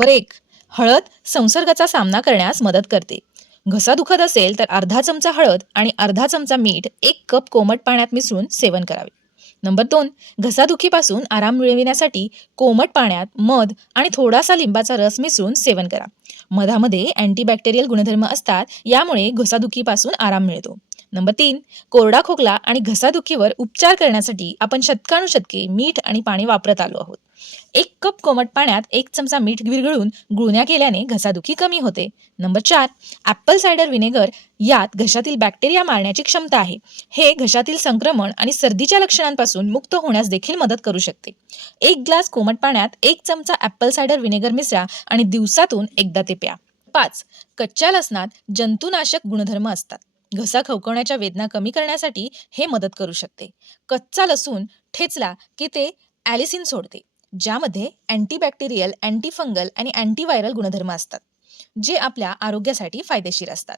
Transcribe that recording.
Number एक हळद संसर्गाचा सामना करण्यास मदत करते. घसा दुखत असेल तर अर्धा चमचा हळद आणि अर्धा चमचा मीठ एक कप कोमट पाण्यात मिसळून सेवन करावे. नंबर दोन घसादुखीपासून आराम मिळविण्यासाठी कोमट पाण्यात मध आणि थोडासा लिंबाचा रस मिसळून सेवन करा. मधामध्ये अँटीबॅक्टेरियल गुणधर्म असतात यामुळे घसादुखीपासून आराम मिळतो. नंबर तीन कोरडा खोकला आणि घसादुखीवर उपचार करण्यासाठी आपण शतकानुशतके मीठ आणि पाणी वापरत आलो आहोत. एक कप कोमट पाण्यात एक चमचा मीठ विरघळून गुळण्या केल्याने घसादुखी कमी होते. नंबर चार ॲपल सायडर विनेगर यात घशातील बॅक्टेरिया मारण्याची क्षमता आहे. हे घशातील संक्रमण आणि सर्दीच्या लक्षणांपासून मुक्त होण्यास देखील मदत करू शकते. एक ग्लास कोमट पाण्यात एक चमचा ॲपल सायडर विनेगर मिसळा आणि दिवसातून एकदा ते प्या. पाच कच्च्या लसणात जंतुनाशक गुणधर्म असतात. घसा खवखवण्याच्या वेदना कमी करण्यासाठी हे मदत करू शकते. कच्चा लसूण ठेचला की ते ॲलिसिन सोडते ज्यामध्ये अँटीबॅक्टेरियल अँटीफंगल आणि अँटीव्हायरल गुणधर्म असतात जे आपल्या आरोग्यासाठी फायदेशीर असतात.